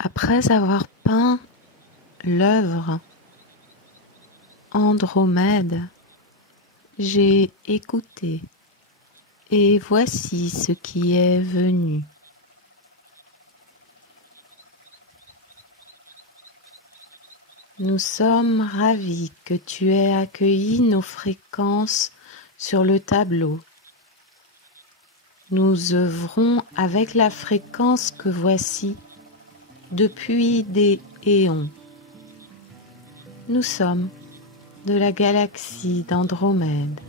Après avoir peint l'œuvre Andromède, j'ai écouté, et voici ce qui est venu. Nous sommes ravis que tu aies accueilli nos fréquences sur le tableau. Nous œuvrons avec la fréquence que voici depuis des éons. Nous sommes de la galaxie d'Andromède.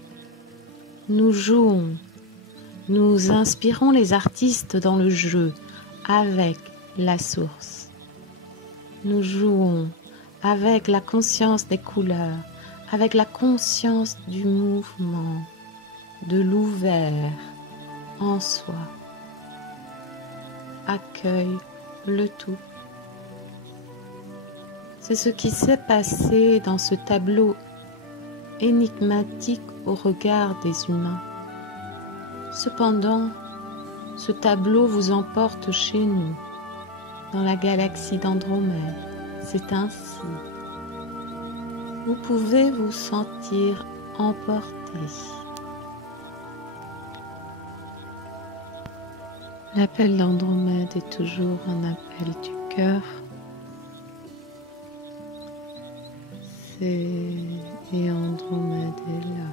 Nous jouons, nous inspirons les artistes dans le jeu avec la source. Nous jouons avec la conscience des couleurs, avec la conscience du mouvement, de l'ouvert en soi. Accueille le tout. C'est ce qui s'est passé dans ce tableau énigmatique au regard des humains. Cependant, ce tableau vous emporte chez nous, dans la galaxie d'Andromède. C'est ainsi. Vous pouvez vous sentir emporté. L'appel d'Andromède est toujours un appel du cœur. Et Andromède est là.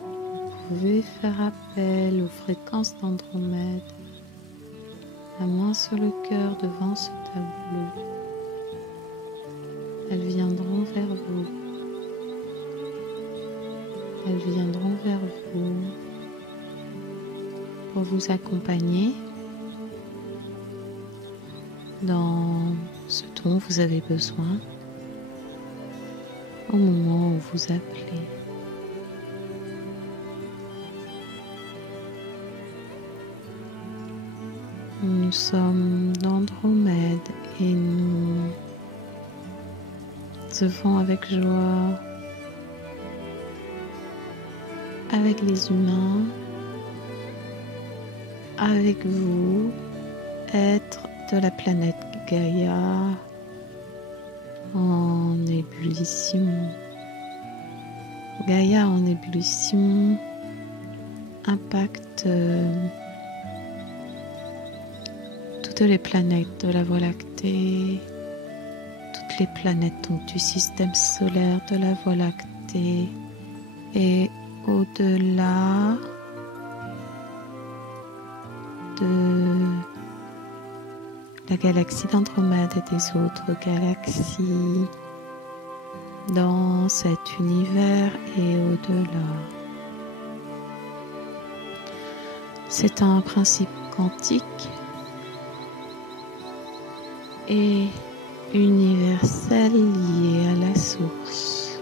Vous pouvez faire appel aux fréquences d'Andromède, la main sur le cœur devant ce tableau. Elles viendront vers vous. Elles viendront vers vous pour vous accompagner dans ce dont vous avez besoin au moment où vous appelez. Nous sommes d'Andromède et nous œuvrons avec joie avec les humains, avec vous, êtres de la planète Gaïa en ébullition. Gaïa en ébullition impacte toutes les planètes de la Voie lactée, toutes les planètes donc, du système solaire de la Voie lactée et au-delà de la galaxie d'Andromède et des autres galaxies dans cet univers et au-delà. C'est un principe quantique et universel lié à la source.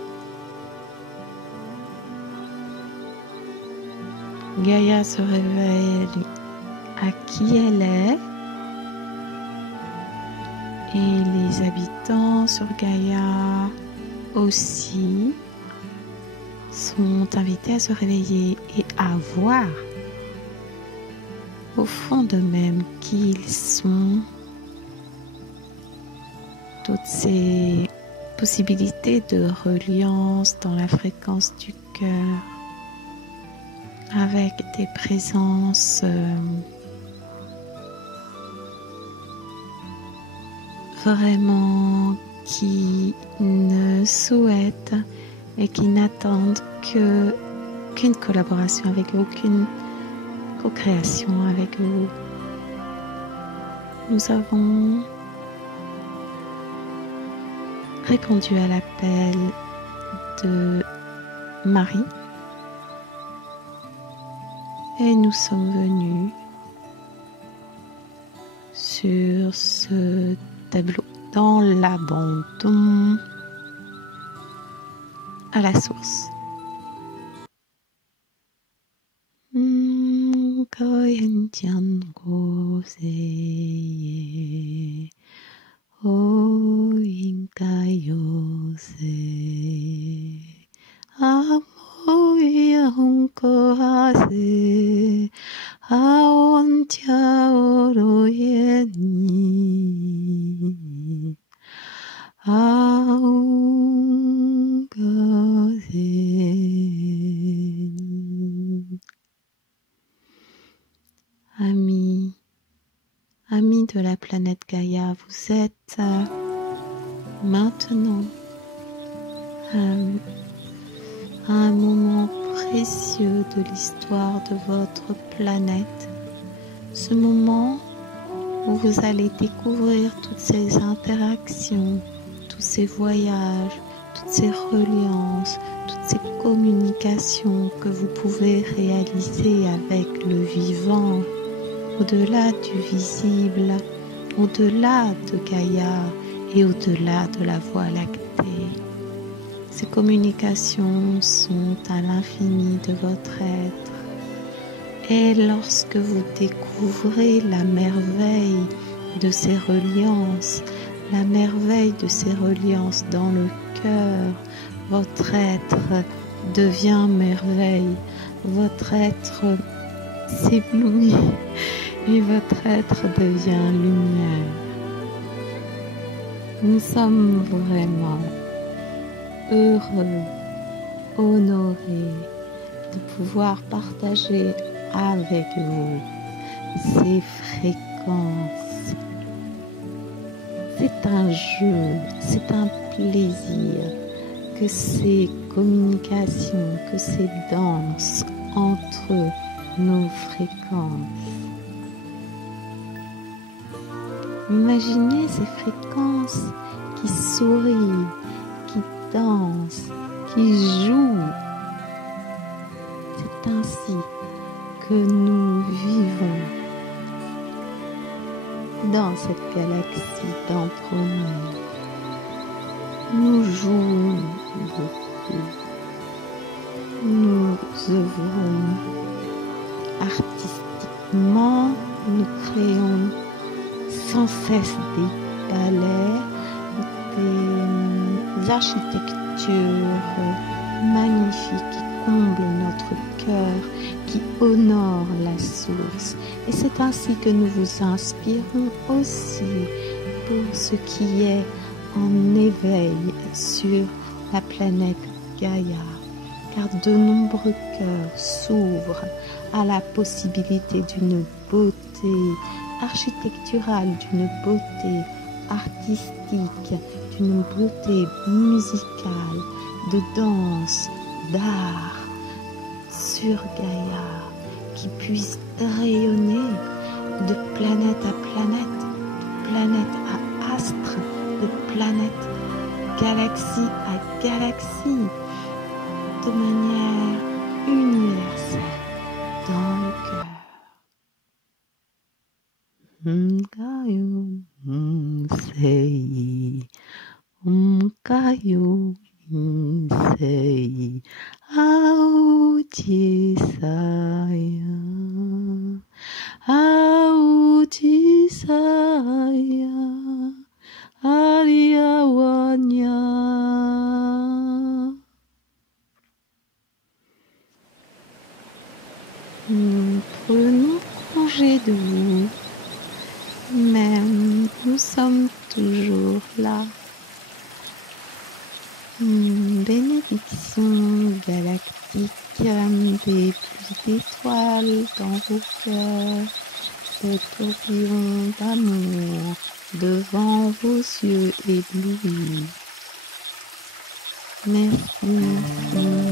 Gaïa se révèle à qui elle est et les habitants sur Gaïa aussi sont invités à se réveiller et à voir au fond d'eux-mêmes qui ils sont, toutes ces possibilités de reliance dans la fréquence du cœur avec des présences vraiment qui ne souhaitent et qui n'attendent qu'une collaboration avec vous, qu'une co-création avec vous. Nous avons répondu à l'appel de Marie et nous sommes venus sur ce tableau dans l'abandon à la source. 아모이야 홍코하세 아온 Tiaoroyeni Aungazeni. Amis de la planète Gaïa, vous êtes maintenant à un moment précieux de l'histoire de votre planète. Ce moment où vous allez découvrir toutes ces interactions, tous ces voyages, toutes ces reliances, toutes ces communications que vous pouvez réaliser avec le vivant, au-delà du visible, au-delà de Gaïa et au-delà de la Voie lactée. Ces communications sont à l'infini de votre être. Et lorsque vous découvrez la merveille de ces reliances, la merveille de ces reliances dans le cœur, votre être devient merveille, votre être s'éblouit et votre être devient lumière. Nous sommes vraiment heureux, honorés de pouvoir partager avec vous ces fréquences. C'est un jeu, c'est un plaisir que ces communications, que ces danses entre nos fréquences. Imaginez ces fréquences qui sourient, qui dansent, qui jouent. C'est ainsi que nous vivons dans cette galaxie d'Andromède. Nous jouons beaucoup. Nous œuvrons artistiquement, nous créons sans cesse des palais, des architectures magnifiques qui comblent notre cœur, qui honorent la source. Et c'est ainsi que nous vous inspirons aussi pour ce qui est en éveil sur la planète Gaïa, car de nombreux cœurs s'ouvrent à la possibilité d'une beauté architecturale, d'une beauté artistique, d'une beauté musicale, de danse, d'art sur Gaïa, qui puisse rayonner de planète à planète, de planète à astre, de planète galaxie à galaxie, de manière universelle dans le cœur. Mkayo Msei, Mkayo Msei, Autisaya, Autisaya, Ariawanya. Nous prenons congé de vous, mais nous sommes toujours là. Une bénédiction galactique, des pluies d'étoiles dans vos cœurs, des tourbillons d'amour devant vos yeux éblouis. Merci, merci.